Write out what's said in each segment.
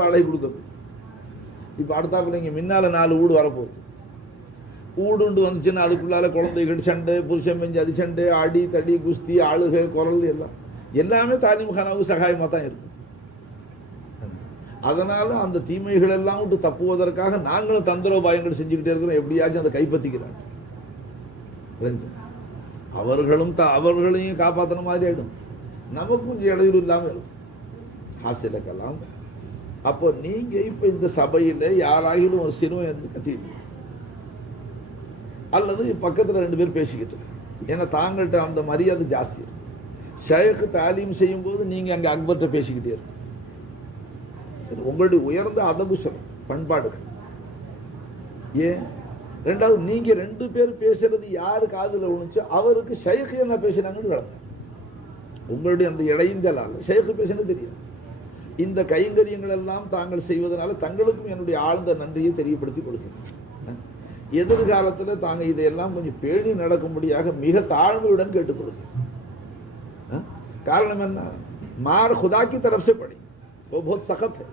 வாடகை கொடுக்குறது. இப்ப அடுத்தாப்புல இங்க முன்னால 4 வீடு வரப்போகுது. ஊடுண்டு வந்துச்சுன்னா அதுக்குள்ளால குழந்தைகள் சண்டை, புருஷன் பெஞ்சு அது சண்டை, அடி தடி குஸ்தி அழுகை குரல் எல்லாமே தாலீம் கானாவுக்கு சகாயமா தான் இருக்கு. அதனால அந்த தீமைகள் எல்லாம் விட்டு தப்புவதற்காக நாங்களும் தந்திரோபாயங்கள் செஞ்சுக்கிட்டே இருக்கிறோம். எப்படியாச்சும் அதை கைப்பற்றிக்கிறாங்க. அவர்களையும் காப்பாற்றின மாதிரி ஆயிடும், நமக்கும் கொஞ்சம் இடையூறு இல்லாம இருக்கும். ஹாசிலக்கலாம். அப்போ நீங்க இப்ப இந்த சபையில யாராகிலும் ஒரு சிறுவன் எடுத்து கத்திட்டு அல்லது பக்கத்துல 2 பேர் பேசிக்கிட்டு, ஏன்னா தாங்கள்கிட்ட அந்த மரியாதை ஜாஸ்தி இருக்கு. ஷேக் தாலீம் செய்யும் போது நீங்க அங்க அக்பர்கிட்ட பேசிக்கிட்டே இருக்கும். உங்களுடைய உயர்ந்த அதபு சொல்லும் பண்பாடுகள். ஏன் ரெண்டாவது நீங்க 2 பேர் பேசுறது யாரு காதுல விழுந்துச்சோ அவருக்கு ஷேக் என்ன பேசினாங்கன்னு விளக்கம். உங்களுடைய அந்த இடைஞ்சலால் ஷேக் பேசினது தெரியாது. இந்த கைங்கரியங்கள் எல்லாம் தாங்கள் செய்வதனால தங்களுக்கும் என்னுடைய ஆழ்ந்த நன்றியை தெரியப்படுத்தி கொடுக்கிறேன். எதிர்காலத்தில் தாங்க இதையெல்லாம் கொஞ்சம் பேணி நடக்கும்படியாக மிக தாழ்மையுடன் கேட்டுக் கொடுக்கிறேன். कारण है मार खुदा की तरफ से पड़ी, वो बहुत सख्त है.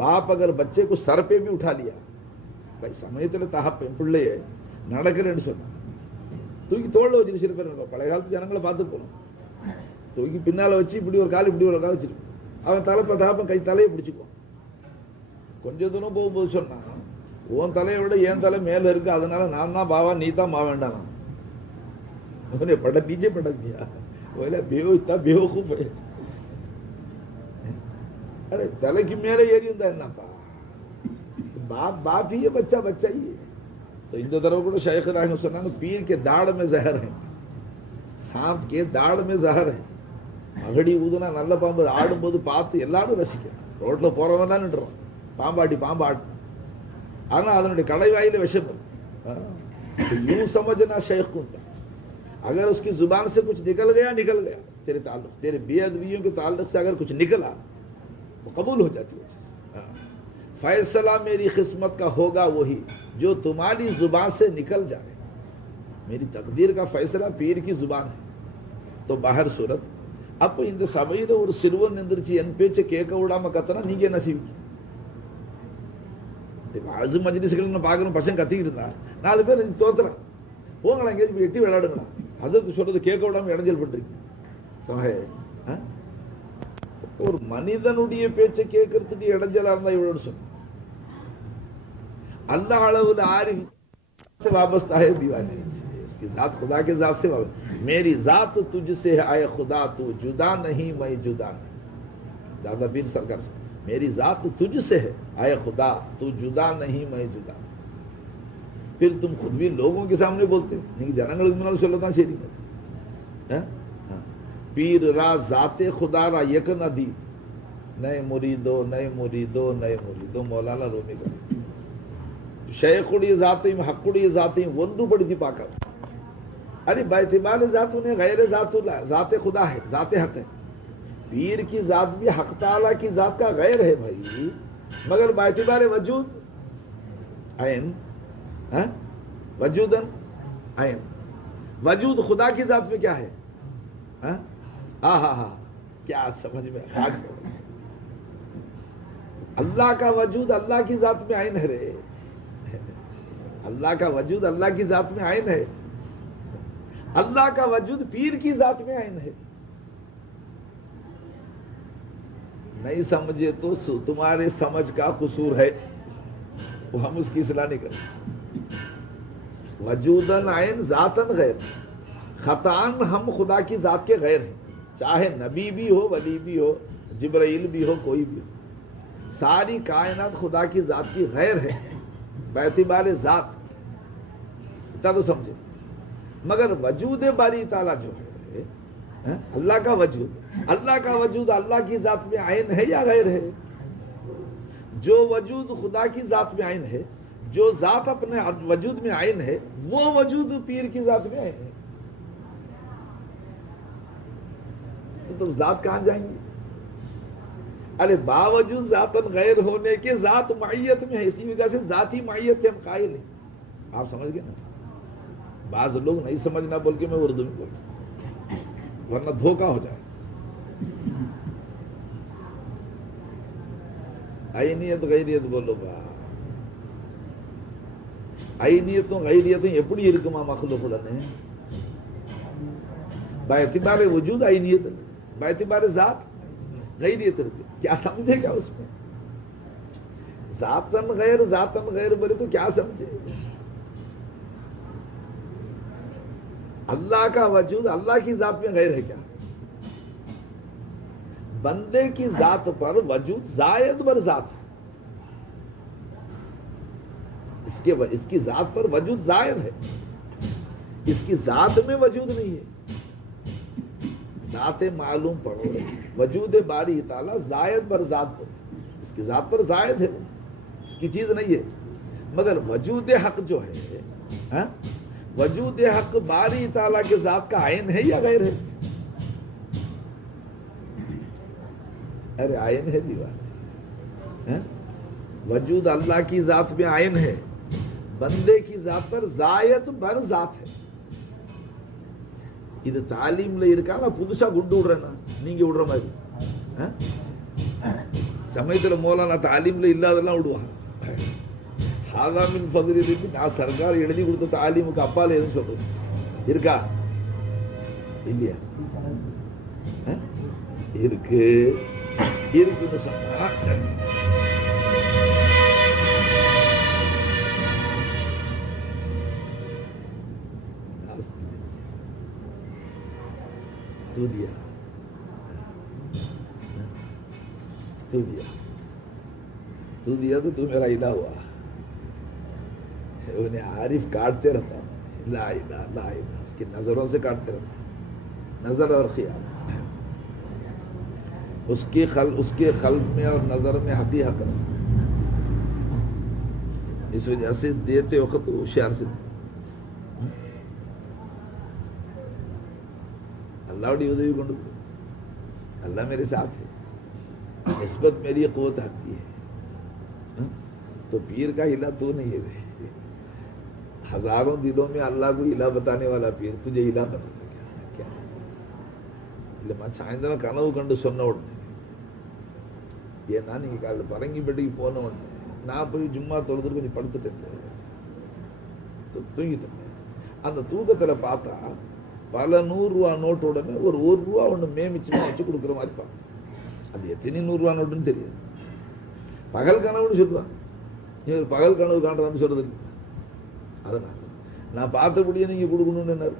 बाप अगर बच्चे को सर पे भी उठा लिया, भाई समयத்தில் பிள்ளைய நடக்கிறேன்னு சொன்னா தூக்கி தோல்ல வச்சுட்டு சில பேர் பழைய காலத்து ஜனங்களை பார்த்து போகணும். தூக்கி பின்னால வச்சு இப்படி ஒரு கால் இப்படி ஒரு கால் வச்சிருக்கோம். அவன் தகப்பன் கை தலையை பிடிச்சிக்குவான். கொஞ்ச தூரம் போகும்போது சொன்னா உன் தலையை விட என் தலை மேல இருக்கு, அதனால நான் தான் பாவா நீ தான் வேண்டாம். उन्हें पटक नीचे पटक दिया. बोला इतना बेवकूफ है. अरे तले की मेरे एरी होता है ना बाप ही है, बच्चा ही है. तो इन तरह को शेख राहिम सुना पीर के दाढ़ में जहर है, सांप के दाढ़ में जहर है. அகடி ஊதுனா நல்ல பாம்பு ஆடும்போது பார்த்து எல்லாரும் ரசிக்கிறோம். ரோட்ல போறவன் நின்றுறான், பாம்பாடி பாம்பாடு. ஆனா அதனுடைய கடைவாயில விஷம் இருக்கு. यूं समझना शेख को अगर उसकी जुबान से कुछ निकल गया तेरे ताल्लुक, तेरे बेअदबियों के ताल्लुक से अगर कुछ निकला वो कबूल हो जाती है. फैसला मेरी किस्मत का होगा वही जो तुम्हारी जुबान से निकल जाए. मेरी तकदीर का फैसला पीर की जुबान है. तो बाहर सूरत அப்போ இந்த சபையில ஒரு சிறுவன் எந்திரிச்சு என் பேச்சை கேட்க விடாம கத்தனா நீங்க என்ன செய்வீங்க? அசு மஜ்லிஸ்கள் பாக்குறோம், பசங்க கத்திக்கிட்டு இருந்தா 4 பேர் தோத்துறான், போங்களா எங்கேயும் எட்டி விளையாடுங்களா. ஹசரத் சொல்றது கேட்க விடாம இடைஞ்சல் பண்றீங்க. ஒரு மனிதனுடைய பேச்சை கேட்கறதுக்கு இடைஞ்சலா இருந்தா இவ்வளவு சொன்ன अल्लाह அளவுல आरिफ से वाबस्ता है दीवानी, उसकी जात खुदा के जात से वाबस्ता. मेरी जात तुझसे है आए खुदा, तू जुदा नहीं मैं जुदा नहीं. दादा पीर सरकार से मेरी जात तुझसे है आए खुदा, तू जुदा नहीं मैं जुदा. फिर तुम खुद भी लोगों के सामने बोलते नहीं, जनங்களுக்கு முன்னால சொல்லதான் சரி. पीर रा जाते खुदा रा यक नदी नए मुरीदो नए मुरीदो नए मुरीदो मौलाना रूमी का शेखुड़ी जाती हक्कुड़ी जाती ஒன்றுபடுத்தி பார்க்க. अरे बातिबार जात उन्हें गैर जाते खुदा है, जाते हक है. पीर की जात भी हक ताला की जात का गैर है भाई, मगर बातिबार वजूद आयन वजूदन आयन. वजूद खुदा की जात में क्या है? क्या समझ में खाक समझ. अल्लाह का वजूद अल्लाह की जात में आयन है रे. अल्लाह का वजूद अल्लाह की जात में आयन है. अल्लाह का वजूद पीर की जात में आयन है. नहीं समझे तो तुम्हारे समझ का कसूर है, वो हम उसकी इस्लाह नहीं करें. वजूदन आयन जातन गैर, खतान हम खुदा की जात के गैर हैं. चाहे नबी भी हो, वली भी हो, जिब्राइल भी हो, कोई भी हो, सारी कायनात खुदा की जात की गैर है बेतिबार जात. इतना तो समझे. मगर वजूद बारी ताला जो है अल्लाह का वजूद, अल्लाह का वजूद अल्लाह की जात में आयन है या गैर है? जो वजूद खुदा की जात में आयन है, जो जात अपने वजूद में आयन है, वो वजूद पीर की जात में आयन है. तो जात कहां जाएंगे? अरे बावजूद जातन गैर होने के जात माइयत में है, इसी वजह से जाती माइयत के हम कायल नहीं. आप समझ गए ना? बाज लोग नहीं समझना बोल के मैं उर्दू में बोल, वरना धोखा हो जाए. ஐனியத் கைரியத் बोलो ஐனியத்தும் கைரியத்தும் எப்படி இருக்குமா மக்லூக்குடனே बाएतिबारे वजूद आइनियत बाएतिबारे जात गैरियत क्या समझे क्या उसमें जातन गैर बोले तो क्या समझे अल्लाह का वजूद अल्लाह की जात में गैर है क्या बंदे की जात पर वजूद जायद बर जात है इसकी जात पर वजूद जायद है इसकी जात में वजूद नहीं है जाते मालूम पड़ो वजूद बारी ताला जायद पर जात पर इसकी जात पर जायद है इसकी चीज नहीं है मगर वजूद हक जो है वजूद हक बारी ताला के जात का आयन है या गैर है अरे आयन है दीवार वजूद अल्लाह की जात में आयन है बंदे की जात पर जायद बर जात है இது தாலீம்ல இருக்கா நான் புதுசா குண்டு விடுறேன்னா நீங்க விடுற மாதிரி சமயத்துல மௌலானா தாலீம்ல இல்லாதெல்லாம் விடுவாங்க ஹாதாமின் ஃபதுலிலிக்கு நான் சர்க்கார் எழுதி கொடுத்த தாலீமுக்கு அப்பால எதுன்னு சொல்றது இருக்கா இல்லையா இருக்கு இருக்குன்னு சொன்னா तू दिया तो तू मेरा इला हुआ उन्हें आरिफ काटते रहता ला इला उसकी नजरों से काटते रहता नजर और ख्याल उसके कल्ब में और नजर में हकीकत इस वजह से देते वक्त होशियार से अल्लाह उदवी को अल्लाह मेरे साथ है निस्बत मेरी क़ुव्वत आती है तो पीर का हिला तू नहीं है हजारों दिलों में अल्लाह को हिला बताने वाला पीर तुझे हिला बताता क्या இல்லை சாயந்தரம் கனவு கண்டு சொன்ன உடனே ஏன்னா நீங்க காலையில் பரங்கிப்பட்டிக்கு போன உடனே நான் போய் ஜும்மா தொழுதுட்டு கொஞ்சம் படுத்துட்டேன் தூங்கிட்டேன் அந்த தூக்கத்துல பார்த்தா பல ₹100 நோட்டுடனே ஒரு ₹1 ஒன்று மேமிச்சு வச்சு கொடுக்குற மாதிரி பார்ப்பேன் அது எத்தனை ₹100 நோட்டுன்னு தெரியாது பகல் கனவுன்னு சொல்லுவாங்க நீங்க பகல் கனவு காண்றான்னு சொல்றது அதனால நான் பார்த்தபடியே நீங்க கொடுக்கணும்னு என்ன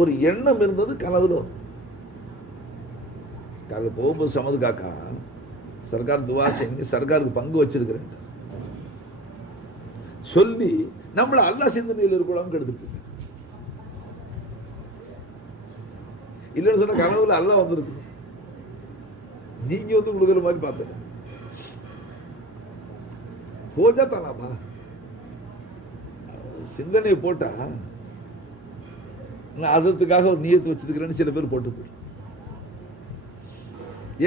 ஒரு எண்ணம் இருந்தது கனவுல காலைல போகும்போது சமது காக்கா சர்க்கார் துவா செஞ்சு சர்க்காருக்கு பங்கு வச்சிருக்கிறேன் சொல்லி நம்மள அல்லாஹ் சிந்தனையில் இருக்கணும் கெடுத்துட்டு இல்லைன்னு சொன்ன கனவுல அல்லாஹ் வந்திருக்கு நீங்க வந்து கொடுக்குற மாதிரி பார்த்தேன் போஜா தானாமா சிந்தனை போட்டா நான் அசத்துக்காக ஒரு நியத்து வச்சிருக்கிறேன்னு சில பேர் போட்டு போயிடும்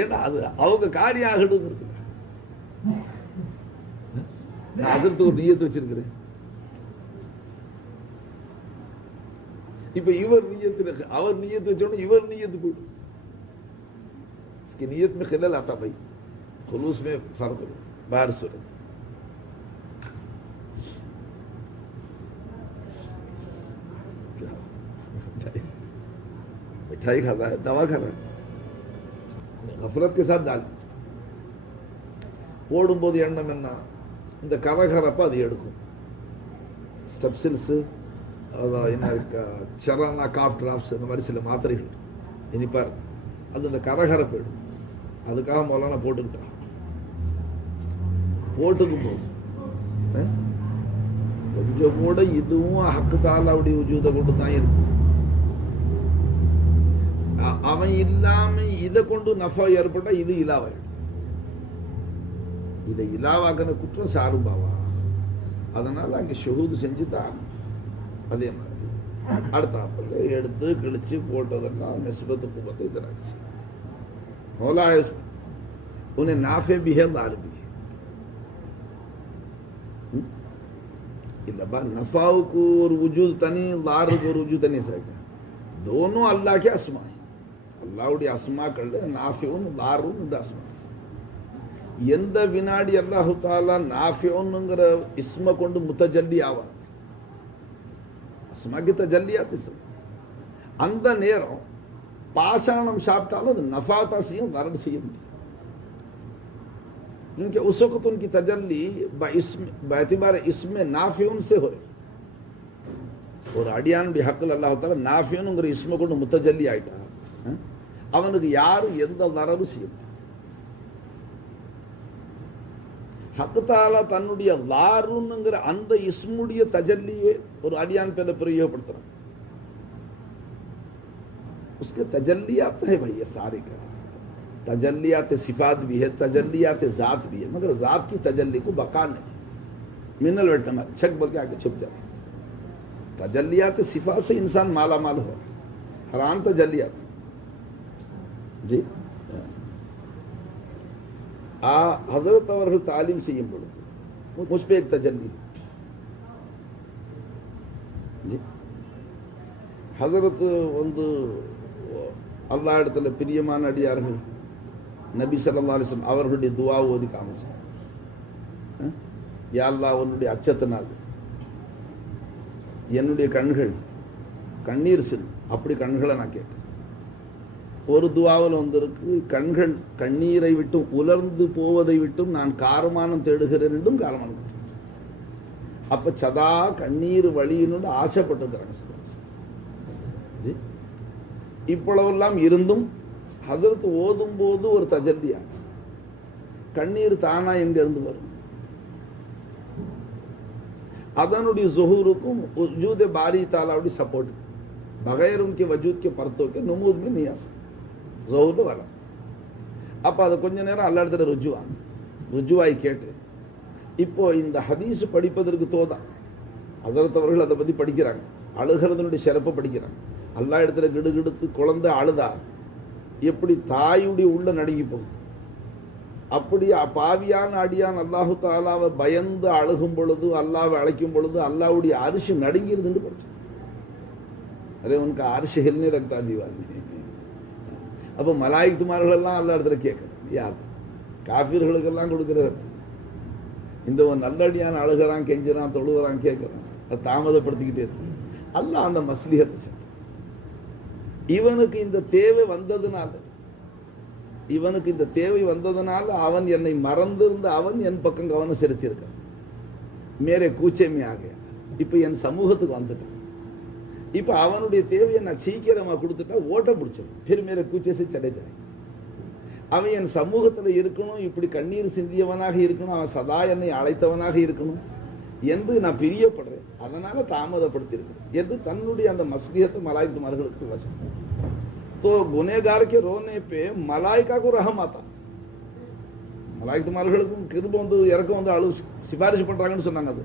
ஏன்னா அது அவங்க காரியம் ஆகணும் நான் அசத்துக்கு ஒரு நியத்து வச்சிருக்கிறேன் இப்ப இவர் नियत அவர் नियत வச்சோன்னா இவர் नियत போய்டும் इसकी नियत में खलल आता भाई खुलूस में फर्क है बाहर से मिठाई खाता है दवा खा रहा है गफलत के साथ डाल போடும்போது எண்ணம் என்ன இந்த கரகரப்ப அது எடுக்கும் ஸ்டெப்சில்ஸ் என்ன சரணா காஃப் டிராப்ஸ் இந்த மாதிரி சில மாத்திரைகள் இனிப்பார் அது இந்த கரகரப்பு எடுக்கும் அதுக்காக மௌலானா போட்டுக்கிட்டான் போட்டுக்கும் போது கொஞ்சம் கூட இதுவும் ஹக்கு தாலாவுடைய உஜூத கொண்டு தான் இருக்கும் அவன் இல்லாம இதை கொண்டு நஃபா ஏற்பட்டா இது இலாவாயிடும் இதை இலாவாக்கின குற்றம் சாருபாவா அதனால அங்க ஷஹூது செஞ்சுதான் அதே மாதிரி அடுத்தாப்புல எடுத்து கிழிச்சு போட்டதெல்லாம் நிஸ்பத்து குவத்தை தராச்சு मौला है उसमें उन्हें नाफे भी है दार भी है नफा को और वजूद तनी दार को वजूद तनी सके दोनों अल्लाह के अस्मा है அல்லாஹ்வுடைய அஸ்மாக்கள்ல நாஃபியூன் தாரூன் இந்த அஸ்மா. எந்த வினாடி அல்லாஹு தாலா நாஃபியூன்ங்கிற இஸ்ம கொண்டு முத்தஜல்லி ஆவார், அஸ்மாக்கு தஜல்லியாத்து சார். அந்த நேரம் பாஷாணம் சாப்பிட்டாலும் அது நஃபாத்தா செய்யும், தரடு செய்ய முடியும். क्योंकि उस वक्त उनकी तजल्ली बातिबार इसमें नाफियन से हो. ஒரு அடியானுடைய ஹக்கில் அல்லாஹ் தஆலா நாஃபியனுங்கிற இஸ்ம கொண்டு முத்தஜல்லி ஆயிட்டா அவனுக்கு யாரும் எந்த தரவும் செய்ய முடியும். ஹக்கு தஆலா தன்னுடைய லாருன்ங்கிற அந்த இஸ்முடைய தஜல்லியே ஒரு அடியான் பேர்ல பிரயோகப்படுத்துறான். उसके तजल्लियात है भाई, ये सारे का तजल्लियात सिफात भी है, तजल्लियात ज़ात भी है, मगर ज़ात की तजल्ली को बका नहीं. मिनल वेटना छक बोल के आगे छुप जाता. तजल्लियात सिफात से इंसान माला माल हो. हराम तजल्लियात जी हजरत அவர்கள் தாலீம் செய்யும் பொழுது मुझ पे एक तजल्ली जी. ஹசரத் வந்து அல்லாஹ் இடத்துல பிரியமான அடியார்கள் நபி ஸல்லல்லாஹு அலைஹி வஸல்லம் அவர்களுடைய துஆ ஓதி காமிச்சாங்க. யா அல்லாஹ் உன்னுடைய அச்சத்தினால் என்னுடைய கண்கள் கண்ணீர் சிந்தும், அப்படி கண்களை நான் கேட்கிறேன். ஒரு துஆவில் வந்திருக்கு, கண்கள் கண்ணீரை விட்டும் உலர்ந்து போவதை விட்டும் நான் காரமானம் தேடுகிறேன் என்றும் காரமானம். அப்ப சதா கண்ணீர் வழியினோடு ஆசைப்பட்டிருக்கிறாங்க. இவ்வளவெல்லாம் இருந்தும் ஹசரத் ஓதும் போது ஒரு தஜல்லி ஆச்சு. கண்ணீர் தானா எங்க இருந்து வரும்? அதனுடைய ज़ुहूरुக்கும் वजूद बारी तालाவுடைய सपोर्ट बगैर उनके वजूद के परतों के नमूद में नहीं आ सकता, ज़ुहूर वाला. அப்ப அது கொஞ்ச நேரம் அல்ல இடத்துல ருஜுவாய் கேட்டு இப்போ இந்த ஹதீஸ் படிப்பதற்கு தோதா ஹசரத் அவர்கள் அதை பத்தி படிக்கிறாங்க, அழுகிறதனுடைய சிறப்பை படிக்கிறாங்க. அல்லா இடத்துல கிடுகிடுத்து குழந்தை அழுதா எப்படி தாயுடைய உள்ள நடுங்கி போகும், அப்படி பாவியான அடியான் அல்லாஹு தாலாவை பயந்து அழுகும் பொழுது, அல்லாவை அழைக்கும் பொழுது அல்லாவுடைய அரிசி நடுங்கிருதுன்னு படிச்சு. அரே உனக்கு அரிசி ஹில்னே ரக்தா தீவானி. அப்ப மலாயிக்குமார்கள் எல்லாம் அல்லா இடத்துல கேட்கணும். யார் காஃபிர்களுக்கெல்லாம் கொடுக்கிற இந்த நல்லடியான அழுகிறான், கெஞ்சுறான், தொழுகிறான், கேட்கிறான், அதை தாமதப்படுத்திக்கிட்டே இருக்கு. அல்லாஹ் அந்த மஸ்லிஹத்தை இவனுக்கு இந்த தேவை வந்ததுனால அவன் என்னை மறந்திருந்த அவன் என் பக்கம் கவனம் செலுத்தியிருக்கான். மேரே கூச்சமே ஆக இப்ப என் சமூகத்துக்கு வந்துட்டான். இப்ப அவனுடைய தேவையை நான் சீக்கிரமா கொடுத்துட்டா ஓட்ட பிடிச்சிடும். फिर मेरे कूचे से चले जाए. அவன் என் சமூகத்துல இருக்கணும், இப்படி கண்ணீர் சிந்தியவனாக இருக்கணும், அவன் சதா என்னை அழைத்தவனாக இருக்கணும் என்று நான் பிரியப்படுறேன், அதனால தாமதப்படுத்தியிருக்கிறேன் என்று தன்னுடைய அந்த மஸ்லிஹத்தை மலாயிக்குமார்களுக்கு வச்சோம். तो गुनेगार के रोने पे मलाइका को रहम आता. மலாயிக்குமார்களுக்கும் கிருபை வந்து இறக்கம் வந்து அழு சிபாரிசு பண்றாங்கன்னு சொன்னாங்க. அது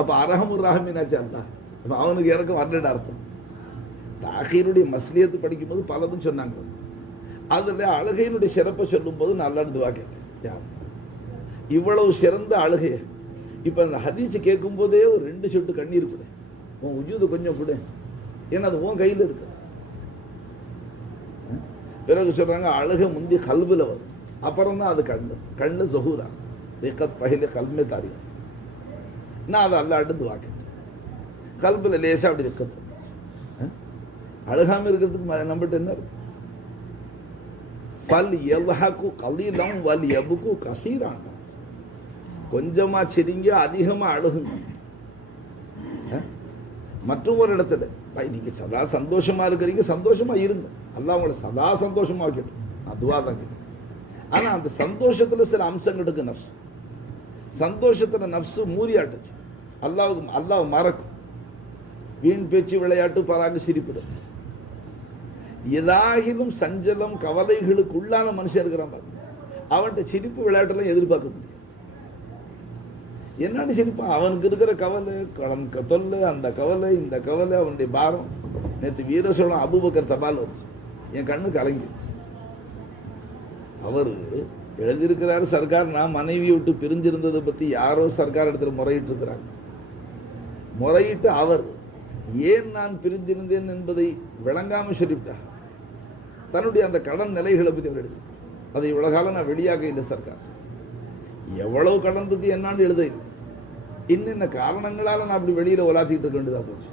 அப்ப அரஹமுர் ரஹீம்னாச்சு அல்லாஹ். அப்ப அவனுக்கு இறக்கம் வரலன்னு அர்த்தம். தாஹீருடைய மஸ்லிஹத்து படிக்கும் போது பலதும் சொன்னாங்க. அதுல அழுகையினுடைய சிறப்பை சொல்லும் போது நான் அல்லாஹ்ட்ட துஆ கேட்டேன், இவ்வளவு சிறந்த அழுகையை இப்ப அந்த ஹதீஸ் கேட்கும் போதே ஒரு 2 சொட்டு கண்ணீர் கொடு, உன் உஜூது கொஞ்சம் கொடு, ஏன்னா அது உன் கையில் இருக்கு. பிறகு சொல்றாங்க அழுகை முந்தி கல்வில வரும், அப்புறம் தான் அது கண்ணு ज़ुहूरा दिक्कत पहले कल्ब में तारी. நான் அதை அல்லாஹ்ட்ட துஆ கேட்டேன். கல்வில லேசா அப்படி திக்கத் அழுகாம இருக்கிறதுக்கு நம்மகிட்ட என்ன இருக்கு? फल यल्हकु कलीलन वल यबकु कसीरा. கொஞ்சமா சிரிங்க, அதிகமா அழுகுங்க. மற்றும் ஒரு இடத்துல நீங்க சதா சந்தோஷமா இருக்கிறீங்க, சந்தோஷமா இருங்க, அல்லாஹ் உங்களை சதா சந்தோஷமா வைக்கட்டும், நான் துஆ தான் கேட்டேன். ஆனா அந்த சந்தோஷத்துல சில அம்சங்களுக்கு நஃப்ஸ், சந்தோஷத்துல நஃப்ஸ் மூரியாட்டுச்சு, அல்லாஹ் மறக்கும், வீண் பேச்சு, விளையாட்டு, பராகு, சிரிப்பிடும். ஏதாகிலும் சஞ்சலம் கவலைகளுக்கு உள்ளான மனுஷன் இருக்கிறான் பாருங்க, அவன்கிட்ட சிரிப்பு விளையாட்டுலாம் எதிர்பார்க்க முடியும். என்னன்னு சிரிப்பான்? அவனுக்கு இருக்கிற கவலை, தொல்லை, அந்த கவலை, இந்த கவலை, அவனுடைய பாரம். நேற்று வீர சோழன் அபூபக்கர் தபால் வந்துச்சு, என் கண்ணு கலங்கிடுச்சு. அவர் எழுதியிருக்கிறாரு, சர்க்கார் நான் மனைவியை விட்டு பிரிஞ்சிருந்ததை பத்தி யாரோ சர்க்கார் இடத்துல முறையிட்டு இருக்கிறாங்க. முறையிட்டு அவர் ஏன் நான் பிரிந்திருந்தேன் என்பதை விளங்காம சொல்லிவிட்டார். தன்னுடைய அந்த கடன் நிலைகளை பற்றி அவர் எழுதி, அதை இவ்வளவு காலம் நான் வெளியாக இல்லை சர்க்கார், எவ்வளவு கடன் இருக்கு என்னான்னு எழுத இல்லை, இன்னென்ன காரணங்களால நான் அப்படி வெளியில உலாத்திக்கிட்டு இருக்க வேண்டியதா போச்சு.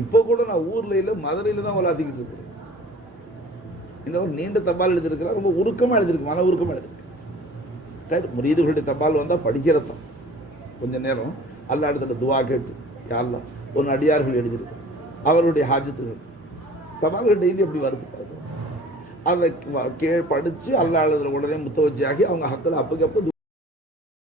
இப்போ கூட நான் ஊர்ல இல்ல மதுரையில தான் உலாத்திக்கிட்டு இருக்கிறேன். இந்த ஒரு நீண்ட தபால் எழுதியிருக்கிறேன், ரொம்ப உருக்கமா எழுதியிருக்கு, மன உருக்கமா எழுதியிருக்கு. முரீதுகளுடைய தபால் வந்தா படிக்கிறதான் கொஞ்ச நேரம் அல்லா இடத்துல துவா கேட்டு யாரெல்லாம் ஒரு அடியார்கள் எழுதியிருக்கு அவருடைய ஹாஜத்துகள் தபால்கள் டெய்லி அப்படி வருது. அதை படிச்சு அல்லா எழுதுற உடனே முத்தவஜியாகி அவங்க ஹக்கில் அப்பக்கப்போ